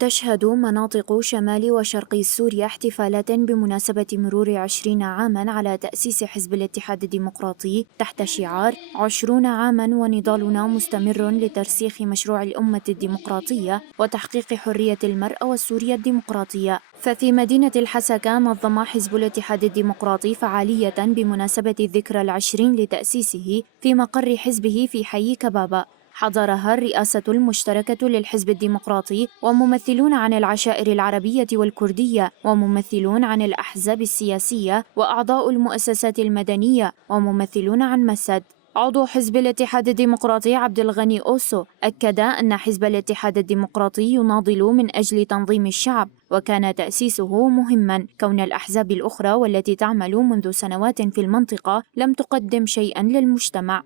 تشهد مناطق شمال وشرق سوريا احتفالات بمناسبة مرور 20 عاما على تأسيس حزب الاتحاد الديمقراطي تحت شعار 20 عاما ونضالنا مستمر لترسيخ مشروع الأمة الديمقراطية وتحقيق حرية المرأة والسورية الديمقراطية. ففي مدينة الحسكة نظم حزب الاتحاد الديمقراطي فعالية بمناسبة الذكرى العشرين لتأسيسه في مقر حزبه في حي كبابة، حضرها الرئاسة المشتركة للحزب الديمقراطي وممثلون عن العشائر العربية والكردية وممثلون عن الأحزاب السياسية وأعضاء المؤسسات المدنية وممثلون عن مسد. عضو حزب الاتحاد الديمقراطي عبد الغني أوسو أكد أن حزب الاتحاد الديمقراطي يناضل من أجل تنظيم الشعب، وكان تأسيسه مهما كون الأحزاب الأخرى والتي تعمل منذ سنوات في المنطقة لم تقدم شيئا للمجتمع.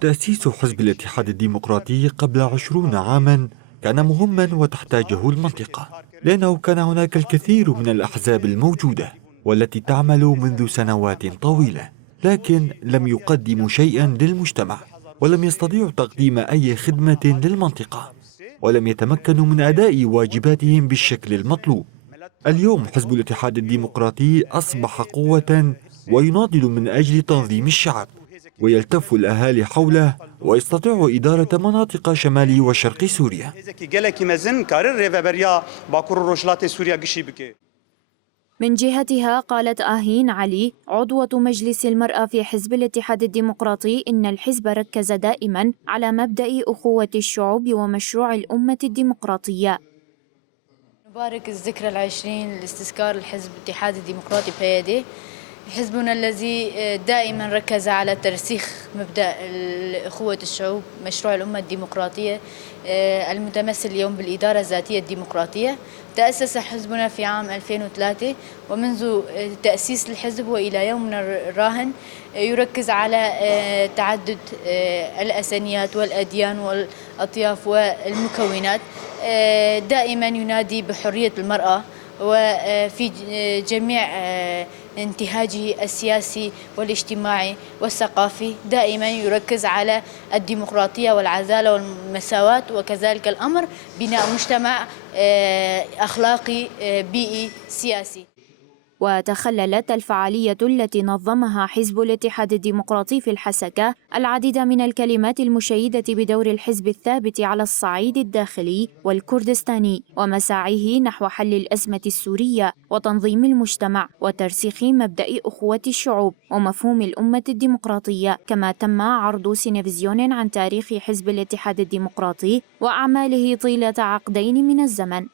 تأسيس حزب الاتحاد الديمقراطي قبل 20 عاما كان مهما وتحتاجه المنطقة، لأنه كان هناك الكثير من الأحزاب الموجودة والتي تعمل منذ سنوات طويلة، لكن لم يقدموا شيئا للمجتمع ولم يستطيعوا تقديم أي خدمة للمنطقة ولم يتمكنوا من أداء واجباتهم بالشكل المطلوب. اليوم حزب الاتحاد الديمقراطي أصبح قوة ويناضل من أجل تنظيم الشعب، ويلتف الأهالي حوله ويستطيع إدارة مناطق شمال وشرق سوريا. من جهتها قالت آهين علي عضوة مجلس المرأة في حزب الاتحاد الديمقراطي إن الحزب ركز دائما على مبدأ أخوة الشعوب ومشروع الأمة الديمقراطية. نبارك الذكرى العشرين لاستذكار الحزب الاتحاد الديمقراطي بيادي، حزبنا الذي دائما ركز على ترسيخ مبدأ أخوة الشعوب مشروع الأمة الديمقراطية المتمثل اليوم بالإدارة الذاتية الديمقراطية. تأسس حزبنا في عام 2003، ومنذ تأسيس الحزب وإلى يومنا الراهن يركز على تعدد الأثنيات والأديان والأطياف والمكونات، دائما ينادي بحرية المرأة وفي جميع انتهاجه السياسي والاجتماعي والثقافي دائما يركز على الديمقراطية والعدالة والمساواة، وكذلك الأمر بناء مجتمع أخلاقي بيئي سياسي. وتخللت الفعالية التي نظمها حزب الاتحاد الديمقراطي في الحسكة العديد من الكلمات المشيدة بدور الحزب الثابت على الصعيد الداخلي والكردستاني ومساعيه نحو حل الأزمة السورية وتنظيم المجتمع وترسيخ مبدأ أخوة الشعوب ومفهوم الأمة الديمقراطية، كما تم عرض سينفزيون عن تاريخ حزب الاتحاد الديمقراطي وأعماله طيلة عقدين من الزمن.